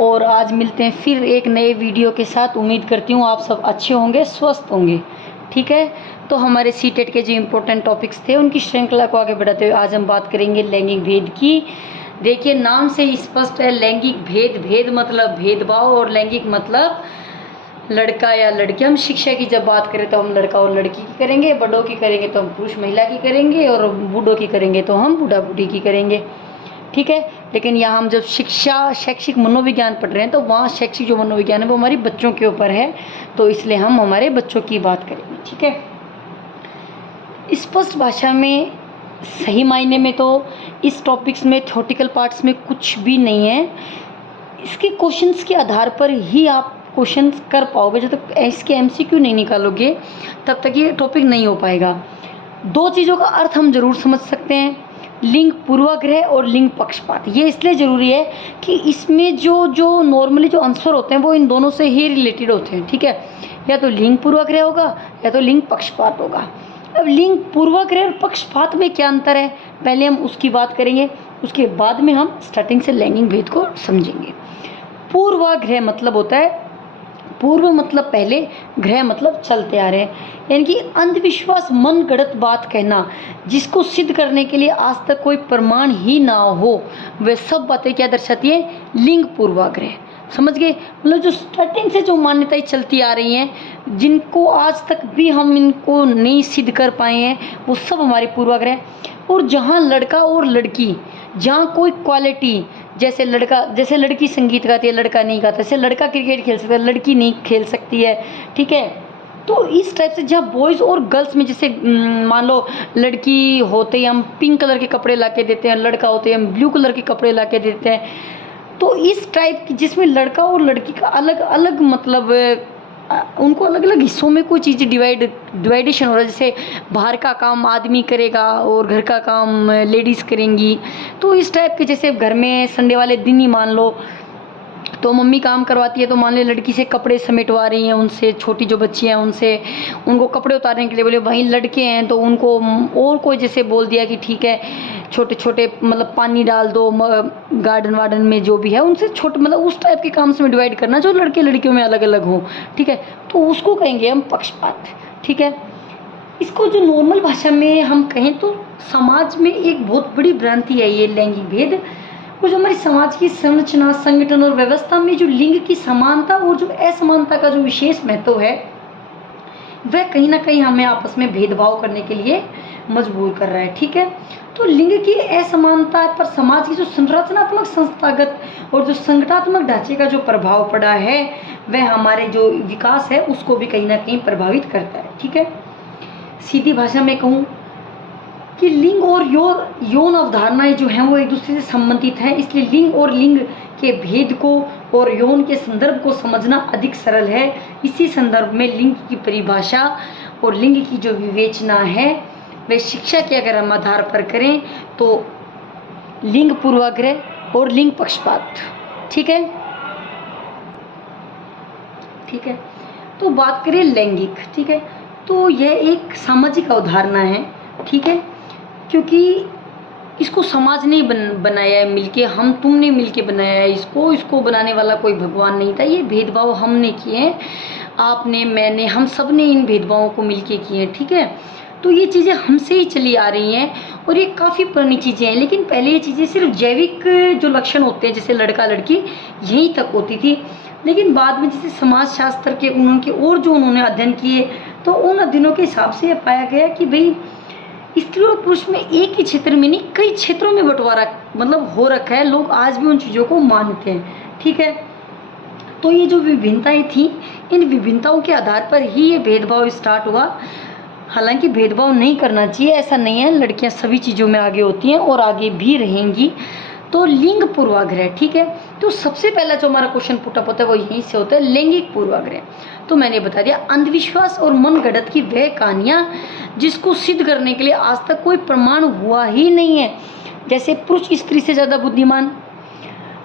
और आज मिलते हैं फिर एक नए वीडियो के साथ। उम्मीद करती हूँ आप सब अच्छे होंगे, स्वस्थ होंगे। ठीक है, तो हमारे सीटेट के जो इम्पोर्टेंट टॉपिक्स थे उनकी श्रृंखला को आगे बढ़ाते हुए आज हम बात करेंगे लैंगिक भेद की। देखिए, नाम से ही स्पष्ट है, लैंगिक भेद। भेद मतलब भेदभाव और लैंगिक मतलब लड़का या लड़की। हम शिक्षा की जब बात करें तो हम लड़का और लड़की की करेंगे, बड़ों की करेंगे तो हम पुरुष महिला की करेंगे, और बूढ़ों की करेंगे तो हम बूढ़ा बूढ़ी की करेंगे। ठीक है, लेकिन यहाँ हम जब शैक्षिक मनोविज्ञान पढ़ रहे हैं तो वहाँ शैक्षिक जो मनोविज्ञान है वो हमारी बच्चों के ऊपर है, तो इसलिए हम हमारे बच्चों की बात करेंगे। ठीक है, स्पष्ट भाषा में सही मायने में तो इस टॉपिक्स में थ्योरेटिकल पार्ट्स में कुछ भी नहीं है। इसके क्वेश्चंस के आधार पर ही आप क्वेश्चंस कर पाओगे। जब तक इसके एमसीक्यू नहीं निकालोगे तब तक ये टॉपिक नहीं हो पाएगा। दो चीज़ों का अर्थ हम जरूर समझ सकते हैं, लिंग पूर्वाग्रह और लिंग पक्षपात। ये इसलिए ज़रूरी है कि इसमें जो नॉर्मली जो आंसर होते हैं वो इन दोनों से ही रिलेटेड होते हैं। ठीक है, या तो लिंग पूर्वाग्रह होगा या तो लिंग पक्षपात होगा। अब लिंग पूर्वाग्रह और पक्षपात में क्या अंतर है, पहले हम उसकी बात करेंगे, उसके बाद में हम स्टार्टिंग से लैंगिक भेद को समझेंगे। पूर्वाग्रह मतलब होता है, पूर्व मतलब पहले, ग्रह मतलब चलते आ रहे हैं, यानी कि अंधविश्वास, मन गढ़ंत बात कहना, जिसको सिद्ध करने के लिए आज तक कोई प्रमाण ही ना हो, वे सब बातें क्या दर्शाती है, लिंग पूर्वाग्रह। समझ गए, मतलब जो स्टार्टिंग से जो मान्यताएं चलती आ रही हैं, जिनको आज तक भी हम इनको नहीं सिद्ध कर पाए हैं, वो सब हमारे पूर्वाग्रह। और जहाँ लड़का और लड़की, जहाँ कोई क्वालिटी, जैसे लड़की संगीत गाती है, लड़का नहीं गाता, जैसे लड़का क्रिकेट खेल सकता है, लड़की नहीं खेल सकती है। ठीक है, तो इस टाइप से जहाँ बॉयज़ और गर्ल्स में, जैसे मान लो लड़की होते ही हम पिंक कलर के कपड़े ला के देते हैं, लड़का होते ही हम ब्लू कलर के कपड़े ला के देते हैं, तो इस टाइप की जिसमें लड़का और लड़की का अलग अलग मतलब उनको अलग अलग हिस्सों में कोई चीज़ डिवाइडेशन हो रहा है। जैसे बाहर का काम आदमी करेगा और घर का काम लेडीज़ करेंगी, तो इस टाइप के, जैसे घर में संडे वाले दिन ही मान लो तो मम्मी काम करवाती है, तो मान लो लड़की से कपड़े समेटवा रही हैं, उनसे छोटी जो बच्ची हैं उनसे उनको कपड़े उतारने के लिए बोले, वहीं लड़के हैं तो उनको और कोई जैसे बोल दिया कि ठीक है छोटे छोटे मतलब पानी डाल दो गार्डन वार्डन में, जो भी है उनसे छोटे, मतलब उस टाइप के काम से में डिवाइड करना जो लड़के लड़कियों में अलग अलग हो। ठीक है, तो उसको कहेंगे हम पक्षपात। ठीक है, इसको जो नॉर्मल भाषा में हम कहें तो समाज में एक बहुत बड़ी भ्रांति है ये लैंगिक भेद। और जो हमारी समाज की संरचना, संगठन और व्यवस्था में जो लिंग की समानता और जो असमानता का जो विशेष महत्व है, वह कहीं ना कहीं हमें आपस में भेदभाव करने के लिए मजबूर कर रहा है। ठीक है, तो लिंग की असमानता पर समाज की जो संरचनात्मक, संस्थागत और जो संगठनात्मक ढांचे का जो प्रभाव पड़ा है, वह हमारे जो विकास है उसको भी कहीं ना कहीं प्रभावित करता है। ठीक है, सीधी भाषा में कहूँ कि लिंग और यौन अवधारणाएं जो हैं वो एक दूसरे से संबंधित हैं, इसलिए लिंग और लिंग के भेद को और यौन के संदर्भ को समझना अधिक सरल है। इसी संदर्भ में लिंग की परिभाषा और लिंग की जो विवेचना है वे शिक्षा के अगर हम आधार पर करें तो लिंग पूर्वाग्रह और लिंग पक्षपात। ठीक है, ठीक है, तो बात करें लैंगिक। ठीक है, तो यह एक सामाजिक अवधारणा है। ठीक है, क्योंकि इसको समाज ने बनाया है मिलके, हम तुमने मिलके बनाया है इसको बनाने वाला कोई भगवान नहीं था। ये भेदभाव हमने किए हैं, आपने, मैंने, हम सब ने इन भेदभावों को मिलके किए हैं। ठीक है, तो ये चीज़ें हमसे ही चली आ रही हैं और ये काफ़ी पुरानी चीज़ें हैं, लेकिन पहले ये चीज़ें सिर्फ जैविक जो लक्षण होते हैं जैसे लड़का लड़की यहीं तक होती थी। लेकिन बाद में जैसे समाजशास्त्र के उन्होंने अध्ययन किए, तो उन अध्ययनों के हिसाब से यह पाया गया कि भाई स्त्री और पुरुष में एक ही क्षेत्र में नहीं, कई क्षेत्रों में बंटवारा मतलब हो रखा है। लोग आज भी उन चीज़ों को मानते हैं। ठीक है, तो ये जो विभिन्नताएं थी, इन विभिन्नताओं के आधार पर ही ये भेदभाव स्टार्ट हुआ। हालांकि भेदभाव नहीं करना चाहिए, ऐसा नहीं है, लड़कियां सभी चीज़ों में आगे होती हैं और आगे भी रहेंगी। तो लिंग पूर्वाग्रह। ठीक है, तो सबसे पहला जो हमारा क्वेश्चन पुटअप होता है वो यहीं से होता है, लैंगिक पूर्वाग्रह। तो मैंने बता दिया, अंधविश्वास और मन गढ़ंत की वह कहानियाँ जिसको सिद्ध करने के लिए आज तक कोई प्रमाण हुआ ही नहीं है, जैसे पुरुष स्त्री से ज़्यादा बुद्धिमान,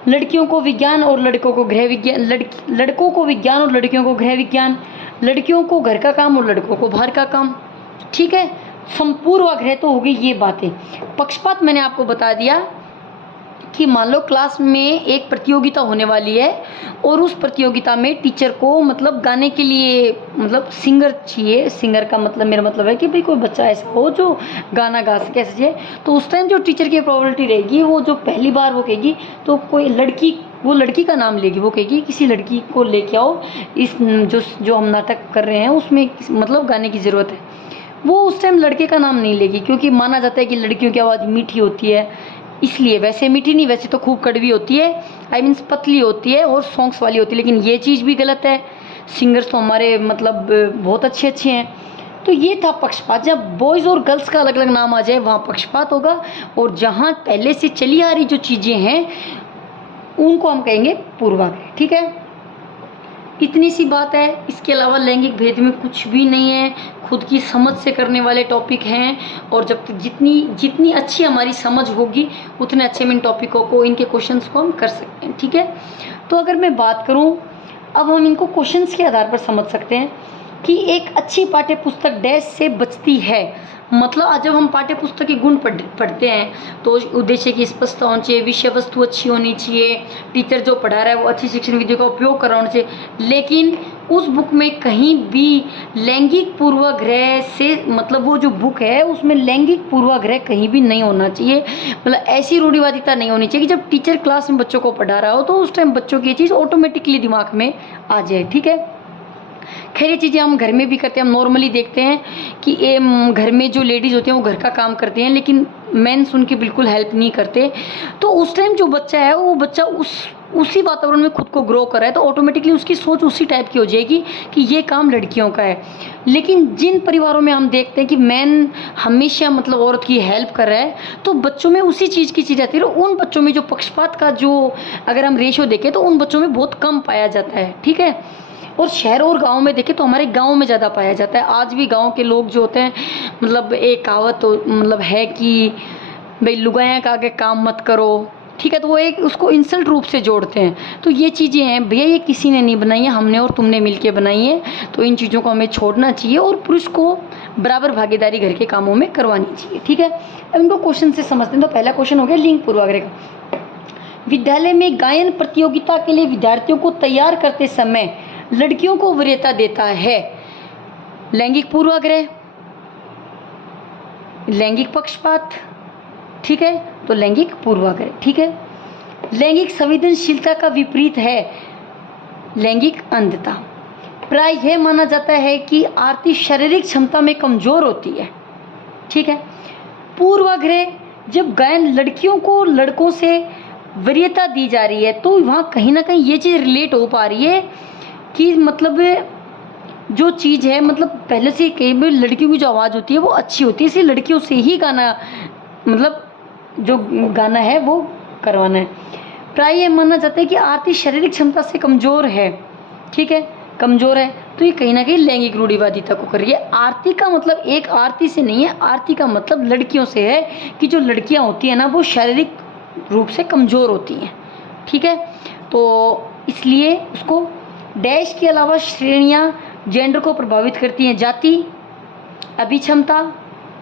लड़कियों को विज्ञान और लड़कों को गृह विज्ञान, लड़कों को विज्ञान और लड़कियों को गृह विज्ञान, लड़कियों को घर का काम और लड़कों को बाहर का काम। ठीक है, संपूर्वाग्रह तो हो गई ये बातें। पक्षपात मैंने आपको बता दिया कि मान लो क्लास में एक प्रतियोगिता होने वाली है और उस प्रतियोगिता में टीचर को मतलब गाने के लिए मतलब सिंगर चाहिए। सिंगर का मतलब मेरा मतलब है कि भाई कोई बच्चा ऐसा हो जो गाना गा सके ऐसे। तो उस टाइम जो टीचर की प्रोबेबिलिटी रहेगी वो जो पहली बार वो कहेगी तो कोई लड़की, वो लड़की का नाम लेगी, वो कहेगी किसी लड़की को लेके आओ, इस जो हम नाटक कर रहे हैं उसमें मतलब गाने की ज़रूरत है। वो उस टाइम लड़के का नाम नहीं लेगी क्योंकि माना जाता है कि लड़कियों की आवाज़ मीठी होती है, इसलिए। वैसे मीठी नहीं, वैसे तो खूब कड़वी होती है, आई मीन्स पतली होती है और सॉन्ग्स वाली होती है, लेकिन ये चीज़ भी गलत है। सिंगर्स तो हमारे मतलब बहुत अच्छे अच्छे हैं। तो ये था पक्षपात। जब बॉयज़ और गर्ल्स का अलग अलग नाम आ जाए वहाँ पक्षपात होगा, और जहाँ पहले से चली आ रही जो चीज़ें हैं उनको हम कहेंगे पूर्वाग्रह। ठीक है, इतनी सी बात है। इसके अलावा लैंगिक भेद में कुछ भी नहीं है, खुद की समझ से करने वाले टॉपिक हैं, और जब तक जितनी अच्छी हमारी समझ होगी उतने अच्छे में इन टॉपिकों को, इनके क्वेश्चंस को हम कर सकते हैं। ठीक है, तो अगर मैं बात करूं, अब हम इनको क्वेश्चंस के आधार पर समझ सकते हैं कि एक अच्छी पाठ्य पुस्तक डैश से बचती है। मतलब आज जब हम पाठ्य पुस्तक के गुण पढ़ते हैं तो उद्देश्य की स्पष्टता होनी चाहिए, विषय वस्तु अच्छी होनी चाहिए, टीचर जो पढ़ा रहा है वो अच्छी शिक्षण विधियों का उपयोग कर रहा होना चाहिए। लेकिन उस बुक में कहीं भी लैंगिक पूर्वाग्रह से मतलब वो जो बुक है उसमें लैंगिक पूर्वाग्रह कहीं भी नहीं होना चाहिए। मतलब ऐसी रूढ़िवादिता नहीं होनी चाहिए कि जब टीचर क्लास में बच्चों को पढ़ा रहा हो तो उस टाइम बच्चों की ये चीज़ ऑटोमेटिकली दिमाग में आ जाए। ठीक है, खैर ये चीज़ें हम घर में भी करते हैं। हम नॉर्मली देखते हैं कि घर में जो लेडीज़ होती हैं वो घर का काम करती हैं, लेकिन मेंस उनकी बिल्कुल हेल्प नहीं करते। तो उस टाइम जो बच्चा है वो बच्चा उसी वातावरण में खुद को ग्रो कर रहा है, तो ऑटोमेटिकली उसकी सोच उसी टाइप की हो जाएगी कि ये काम लड़कियों का है। लेकिन जिन परिवारों में हम देखते हैं कि मैन हमेशा मतलब औरत की हेल्प कर रहा है, तो बच्चों में उसी चीज़ की चीज़ आती है। उन बच्चों में जो पक्षपात का जो अगर हम रेशियो देखें तो उन बच्चों में बहुत कम पाया जाता है। ठीक है, और शहर और गांव में देखें तो हमारे गांव में ज़्यादा पाया जाता है। आज भी गांव के लोग जो होते हैं, मतलब एक कहावत तो मतलब है कि भाई लुगाया का आगे काम मत करो। ठीक है, तो वो एक उसको इंसल्ट रूप से जोड़ते हैं। तो ये चीज़ें हैं भैया, ये किसी ने नहीं बनाई है, हमने और तुमने मिलके बनाई है। तो इन चीज़ों को हमें छोड़ना चाहिए और पुरुष को बराबर भागीदारी घर के कामों में करवानी चाहिए। ठीक है, अब इनको क्वेश्चन से समझते हैं। तो पहला क्वेश्चन हो गया लिंग पूर्वाग्रह का। विद्यालय में गायन प्रतियोगिता के लिए विद्यार्थियों को तैयार करते समय लड़कियों को वरीयता देता है। लैंगिक पूर्वाग्रह, लैंगिक पक्षपात। ठीक है, तो लैंगिक पूर्वाग्रह। ठीक है, लैंगिक संवेदनशीलता का विपरीत है लैंगिक अंधता। प्राय यह माना जाता है कि आरती शारीरिक क्षमता में कमजोर होती है। ठीक है, पूर्वाग्रह, जब गायन लड़कियों को लड़कों से वरीयता दी जा रही है तो वहाँ कहीं ना कहीं ये चीज़ रिलेट हो पा रही है कि मतलब जो चीज़ है, मतलब पहले से कई बार लड़कियों की जो आवाज़ होती है वो अच्छी होती है, इसलिए लड़कियों से ही गाना मतलब जो गाना है वो करवाना है। प्राय ये माना जाता है कि आरती शारीरिक क्षमता से कमज़ोर है। ठीक है, कमज़ोर है, तो ये कहीं ना कहीं लैंगिक रूढ़िवादिता को कर रही है। आरती का मतलब एक आरती से नहीं है, आरती का मतलब लड़कियों से है कि जो लड़कियां होती हैं ना वो शारीरिक रूप से कमज़ोर होती हैं। ठीक है, तो इसलिए उसको डैश के अलावा श्रेणियां जेंडर को प्रभावित करती हैं। जाति, अभिक्षमता,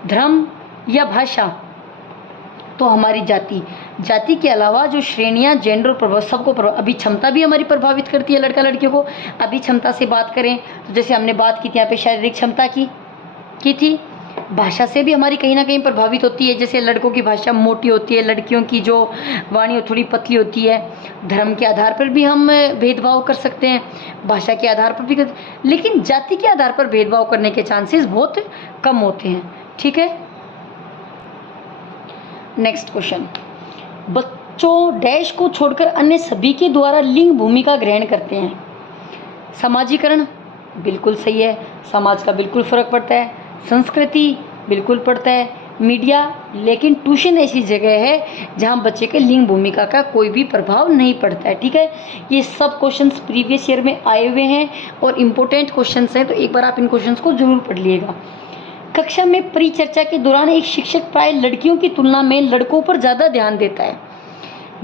धर्म या भाषा। तो हमारी जाति के अलावा जो श्रेणियां जेंडर प्रभाव सबको अभिक्षमता भी हमारी प्रभावित करती है लड़का लड़कियों को। अभिक्षमता से बात करें तो जैसे हमने बात की थी यहाँ पे शारीरिक क्षमता की थी। भाषा से भी हमारी कहीं ना कहीं प्रभावित होती है, जैसे लड़कों की भाषा मोटी होती है, लड़कियों की जो वाणी थोड़ी पतली होती है। धर्म के आधार पर भी हम भेदभाव कर सकते हैं, भाषा के आधार पर भी लेकिन जाति के आधार पर भेदभाव करने के चांसेस बहुत कम होते हैं। ठीक है, नेक्स्ट क्वेश्चन। बच्चों डैश को छोड़कर अन्य सभी के द्वारा लिंग भूमिका ग्रहण करते हैं। समाजीकरण बिल्कुल सही है, समाज का बिल्कुल फर्क पड़ता है। संस्कृति बिल्कुल पड़ता है। मीडिया, लेकिन ट्यूशन ऐसी जगह है जहां बच्चे के लिंग भूमिका का कोई भी प्रभाव नहीं पड़ता है। ठीक है, ये सब क्वेश्चंस प्रीवियस ईयर में आए हुए हैं और इम्पोर्टेंट क्वेश्चंस हैं, तो एक बार आप इन क्वेश्चंस को जरूर पढ़ लीजिएगा। कक्षा में परिचर्चा के दौरान एक शिक्षक प्राय लड़कियों की तुलना में लड़कों पर ज़्यादा ध्यान देता है।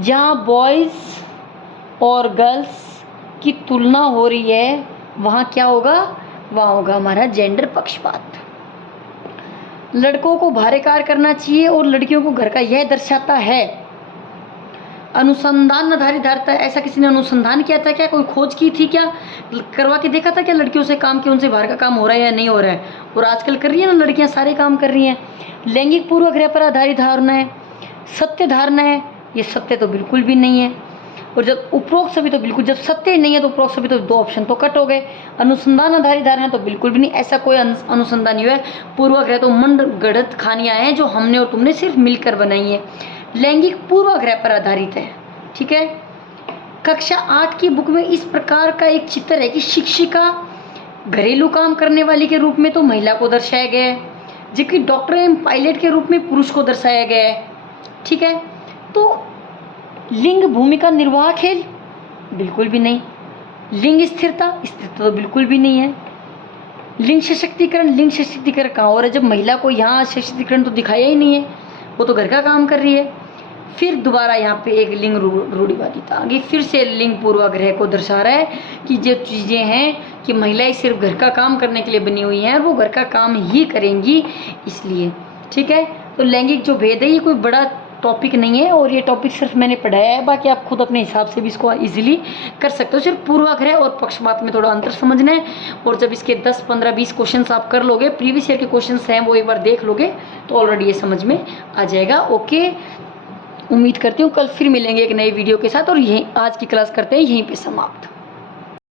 जहाँ बॉयज़ और गर्ल्स की तुलना हो रही है वहाँ क्या होगा, वहाँ होगा हमारा जेंडर पक्षपात। लड़कों को बाहर कार्य करना चाहिए और लड़कियों को घर का, यह दर्शाता है अनुसंधान आधारित धारिता, ऐसा किसी ने अनुसंधान किया था क्या, कोई खोज की थी क्या, करवा के देखा था क्या लड़कियों से काम कि उनसे बाहर का काम हो रहा है या नहीं हो रहा है। और आजकल कर रही है ना लड़कियां, सारे काम कर रही हैं। लैंगिक पूर्वाग्रह पर आधारित धारणा है, सत्य धारणा है, ये सत्य तो बिल्कुल भी नहीं है। और जब उपरोक्त सभी तो बिल्कुल, जब सत्य नहीं है तो उपरोक्त सभी तो दो ऑप्शन तो कट हो गए। अनुसंधान आधारित धारणा तो बिल्कुल भी नहीं, ऐसा कोई अनुसंधान नहीं हुआ है। पूर्वाग्रह तो मन गढ़ंत कहानियां हैं जो हमने और तुमने सिर्फ मिलकर बनाई है। लैंगिक पूर्वाग्रह पर आधारित है, ठीक है। कक्षा 8 की बुक में इस प्रकार का एक चित्र है कि शिक्षिका घरेलू काम करने वाली के रूप में तो महिला को दर्शाया गया है, जबकि डॉक्टर एवं पायलट के रूप में पुरुष को दर्शाया गया है, ठीक है। तो लिंग भूमिका निर्वाह खेल, बिल्कुल भी नहीं। लिंग स्थिरता, स्थिरता तो बिल्कुल भी नहीं है। लिंग सशक्तिकरण कहाँ हो रहा है, जब महिला को यहाँ सशक्तिकरण तो दिखाया ही नहीं है, वो तो घर का काम कर रही है। फिर दोबारा यहाँ पे एक लिंग रूढ़िवादिता आ गई, फिर से लिंग पूर्वाग्रह को दर्शा रहा है कि जो चीज़ें हैं कि महिलाएं सिर्फ घर का काम करने के लिए बनी हुई हैं, वो घर का काम ही करेंगी इसलिए, ठीक है। तो लैंगिक जो भेद है ये कोई बड़ा टॉपिक नहीं है, और ये टॉपिक सिर्फ मैंने पढ़ाया है, बाकी आप खुद अपने हिसाब से भी इसको इजीली कर सकते हो। सिर्फ पूर्वाग्रह और पक्षपात में थोड़ा अंतर समझना है, और जब इसके 10, 15, 20 क्वेश्चंस आप कर लोगे, प्रीवियस ईयर के क्वेश्चंस हैं वो एक बार देख लोगे तो ऑलरेडी ये समझ में आ जाएगा। ओके, उम्मीद करती हूँ कल फिर मिलेंगे एक नए वीडियो के साथ, और यहीं आज की क्लास करते हैं यहीं पे समाप्त।